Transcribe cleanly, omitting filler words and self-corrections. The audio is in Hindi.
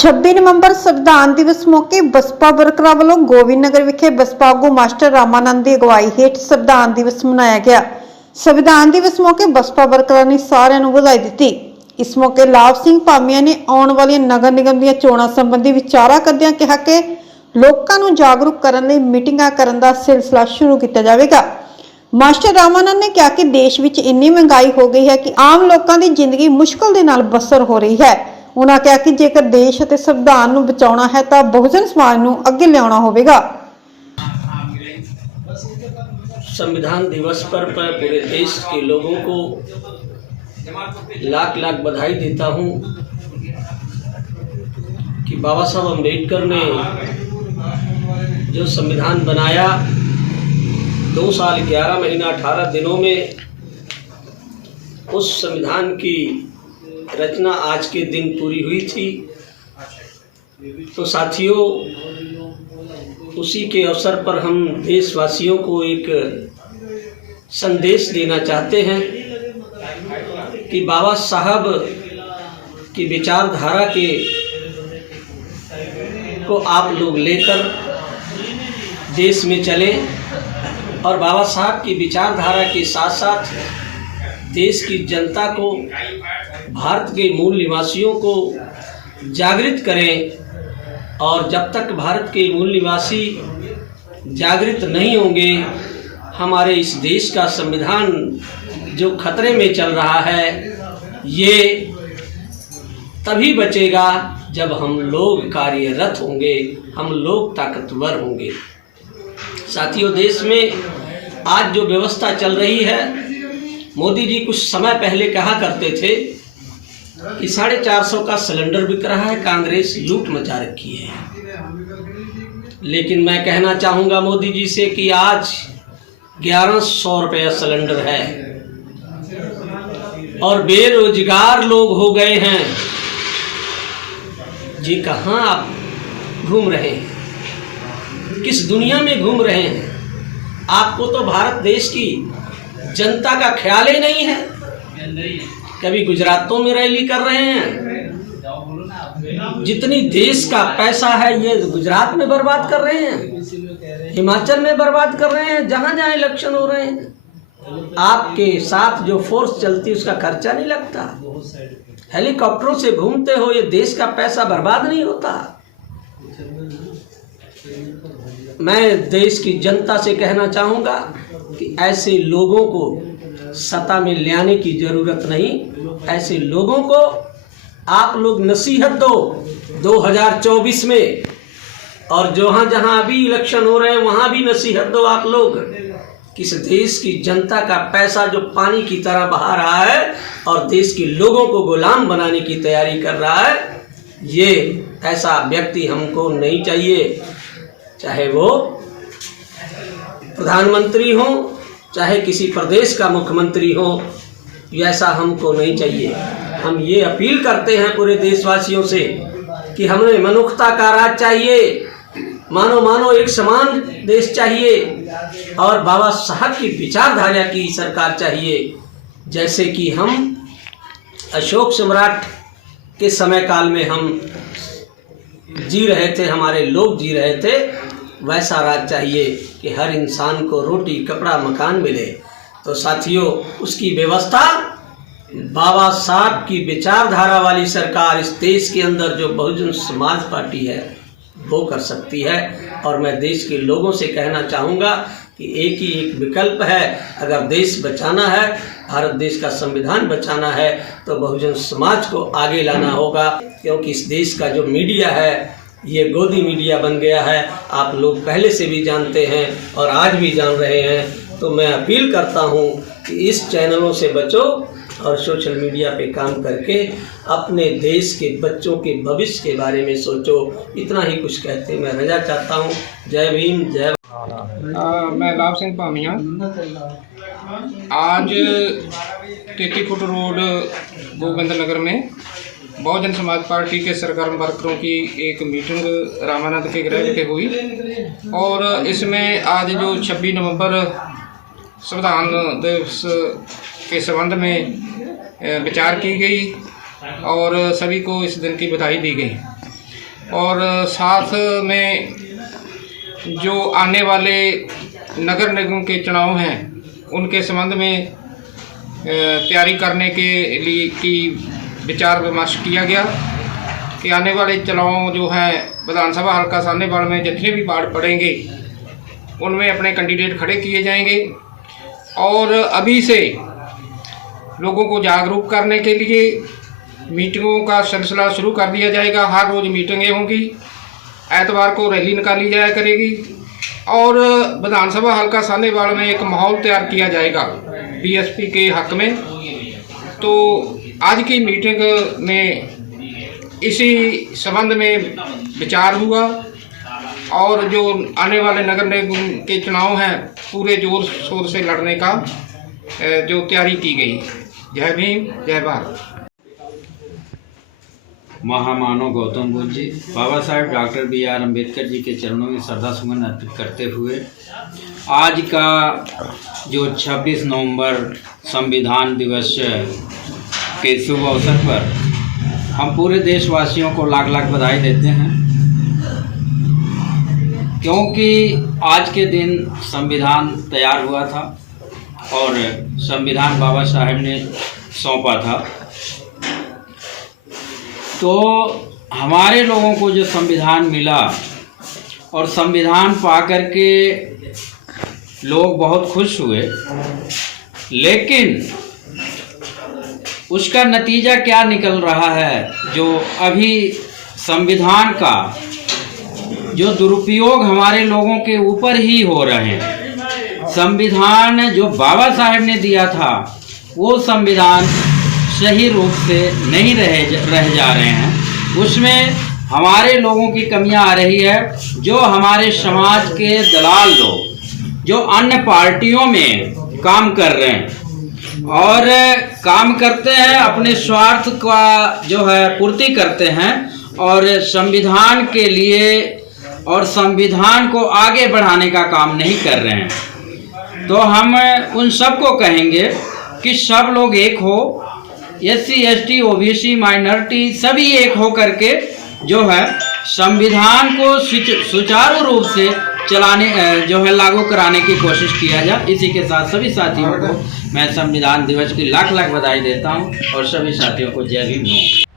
26 नवंबर संविधान दिवस मौके बसपा वर्करां वालों गोविंद नगर विखे बसपा आगू मास्टर रामानंद की अगवाई हेठ संविधान दिवस मनाया गया। संविधान दिवस मौके बसपा वर्करां ने सारिਆਂ ਨੂੰ ਵਧਾਈ ਦਿੱਤੀ। इस मौके लाभ सिंह भामिया ने आने वाली नगर निगम ਦੀਆਂ ਚੋਣਾਂ संबंधी विचारा करदिਆਂ कहा कि लोगों ਨੂੰ जागरूक करने ਲਈ मीटिंगां करन दा सिलसिला शुरू किया जाएगा। मास्टर रामानंद ने कहा कि देश विच इन्नी महंगाई हो गई है कि आम लोगों की जिंदगी मुश्किल दे नाल बसर हो रही है। उन्होंने कहा कि जेकर देश और संविधान को बचाना है तो बहुजन समाज को अगे लियाना होगा। संविधान दिवस पर पूरे देश के लोगों को लाख लाख बधाई देता हूं कि बाबा साहब अम्बेडकर ने जो संविधान बनाया 2 साल 11 महीना 18 दिनों में उस संविधान की रचना आज के दिन पूरी हुई थी। तो साथियों, उसी के अवसर पर हम देशवासियों को एक संदेश देना चाहते हैं कि बाबा साहब की विचारधारा के को आप लोग लेकर देश में चलें और बाबा साहब की विचारधारा के साथ साथ देश की जनता को, भारत के मूल निवासियों को जागृत करें। और जब तक भारत के मूल निवासी जागृत नहीं होंगे, हमारे इस देश का संविधान जो खतरे में चल रहा है ये तभी बचेगा जब हम लोग कार्यरत होंगे, हम लोग ताकतवर होंगे। साथियों, देश में आज जो व्यवस्था चल रही है, मोदी जी कुछ समय पहले कहा करते थे कि 450 का सिलेंडर बिक रहा है, कांग्रेस लूट मचा रखी है। लेकिन मैं कहना चाहूँगा मोदी जी से कि आज 1100 रुपया सिलेंडर है और बेरोजगार लोग हो गए हैं। जी कहाँ आप घूम रहे हैं, किस दुनिया में घूम रहे हैं? आपको तो भारत देश की जनता का ख्याल ही नहीं है। कभी गुजरातों में रैली कर रहे हैं, जितनी देश का पैसा है ये गुजरात में बर्बाद कर रहे हैं, हिमाचल में बर्बाद कर रहे हैं, जहाँ जहाँ इलेक्शन हो रहे हैं। आपके साथ जो फोर्स चलती है उसका खर्चा नहीं लगता, हेलीकॉप्टरों से घूमते हो, ये देश का पैसा बर्बाद नहीं होता। मैं देश की जनता से कहना चाहूँगा कि ऐसे लोगों को सत्ता में लाने की ज़रूरत नहीं। ऐसे लोगों को आप लोग नसीहत दो 2024 में, और जहाँ जहाँ अभी इलेक्शन हो रहे हैं वहाँ भी नसीहत दो आप लोग। किस देश की जनता का पैसा जो पानी की तरह बहा रहा है और देश के लोगों को गुलाम बनाने की तैयारी कर रहा है, ये ऐसा व्यक्ति हमको नहीं चाहिए। चाहे वो प्रधानमंत्री हो, चाहे किसी प्रदेश का मुख्यमंत्री हो, ऐसा हमको नहीं चाहिए। हम ये अपील करते हैं पूरे देशवासियों से कि हमें मनुष्यता का राज चाहिए, मानो एक समान देश चाहिए और बाबा साहब की विचारधारा की सरकार चाहिए। जैसे कि हम अशोक सम्राट के समय काल में हम जी रहे थे, हमारे लोग जी रहे थे, वैसा राज चाहिए कि हर इंसान को रोटी कपड़ा मकान मिले। तो साथियों, उसकी व्यवस्था बाबा साहब की विचारधारा वाली सरकार इस देश के अंदर जो बहुजन समाज पार्टी है वो कर सकती है। और मैं देश के लोगों से कहना चाहूँगा कि एक ही एक विकल्प है, अगर देश बचाना है, भारत देश का संविधान बचाना है, तो बहुजन समाज को आगे लाना होगा। क्योंकि इस देश का जो मीडिया है ये गोदी मीडिया बन गया है, आप लोग पहले से भी जानते हैं और आज भी जान रहे हैं। तो मैं अपील करता हूँ कि इस चैनलों से बचो और सोशल मीडिया पे काम करके अपने देश के बच्चों के भविष्य के बारे में सोचो। इतना ही कुछ कहते मैं रजा चाहता हूँ। जय भीम, जय। मैं लाभ सिंह भामिया आज 33 फुट रोड गोविंद नगर में बहुजन समाज पार्टी के सरगर्म वर्करों की एक मीटिंग रामानंद के गृह विखे हुई और इसमें आज जो 26 नवंबर संविधान दिवस के संबंध में विचार की गई और सभी को इस दिन की बधाई दी गई। और साथ में जो आने वाले नगर निगम के चुनाव हैं उनके संबंध में तैयारी करने के लिए की विचार विमर्श किया गया कि आने वाले चुनाव जो हैं विधानसभा हल्का सान्नेवाल में जितने भी वार्ड पड़ेंगे उनमें अपने कैंडिडेट खड़े किए जाएंगे और अभी से लोगों को जागरूक करने के लिए मीटिंगों का सिलसिला शुरू कर दिया जाएगा। हर रोज़ मीटिंगें होंगी, एतवार को रैली निकाली जाया करेगी और विधानसभा हल्का सान्नेवाल में एक माहौल तैयार किया जाएगा बीएसपी के हक में। तो आज की मीटिंग में इसी संबंध में विचार हुआ और जो आने वाले नगर निगम के चुनाव हैं पूरे जोर शोर से लड़ने का जो तैयारी की गई। जय भीम, जय भारत। महामानव गौतम बुद्ध जी, बाबा साहेब डॉक्टर BR अम्बेडकर जी के चरणों में श्रद्धा सुमन अर्पित करते हुए आज का जो 26 नवंबर संविधान दिवस के शुभ अवसर पर हम पूरे देशवासियों को लाख लाख बधाई देते हैं, क्योंकि आज के दिन संविधान तैयार हुआ था और संविधान बाबा साहेब ने सौंपा था। तो हमारे लोगों को जो संविधान मिला और संविधान पा कर के लोग बहुत खुश हुए, लेकिन उसका नतीजा क्या निकल रहा है, जो अभी संविधान का जो दुरुपयोग हमारे लोगों के ऊपर ही हो रहे हैं। संविधान जो बाबा साहेब ने दिया था वो संविधान सही रूप से नहीं रह जा रहे हैं, उसमें हमारे लोगों की कमियां आ रही है। जो हमारे समाज के दलाल लोग जो अन्य पार्टियों में काम कर रहे हैं और काम करते हैं, अपने स्वार्थ का जो है पूर्ति करते हैं और संविधान के लिए और संविधान को आगे बढ़ाने का काम नहीं कर रहे हैं। तो हम उन सबको कहेंगे कि सब लोग एक हो, SC ST OBC माइनॉरिटी सभी एक हो करके जो है संविधान को सुचारू रूप से चलाने जो है लागू कराने की कोशिश किया जाए। इसी के साथ सभी साथियों को मैं संविधान दिवस की लाख लाख बधाई देता हूं और सभी साथियों को जय भीम।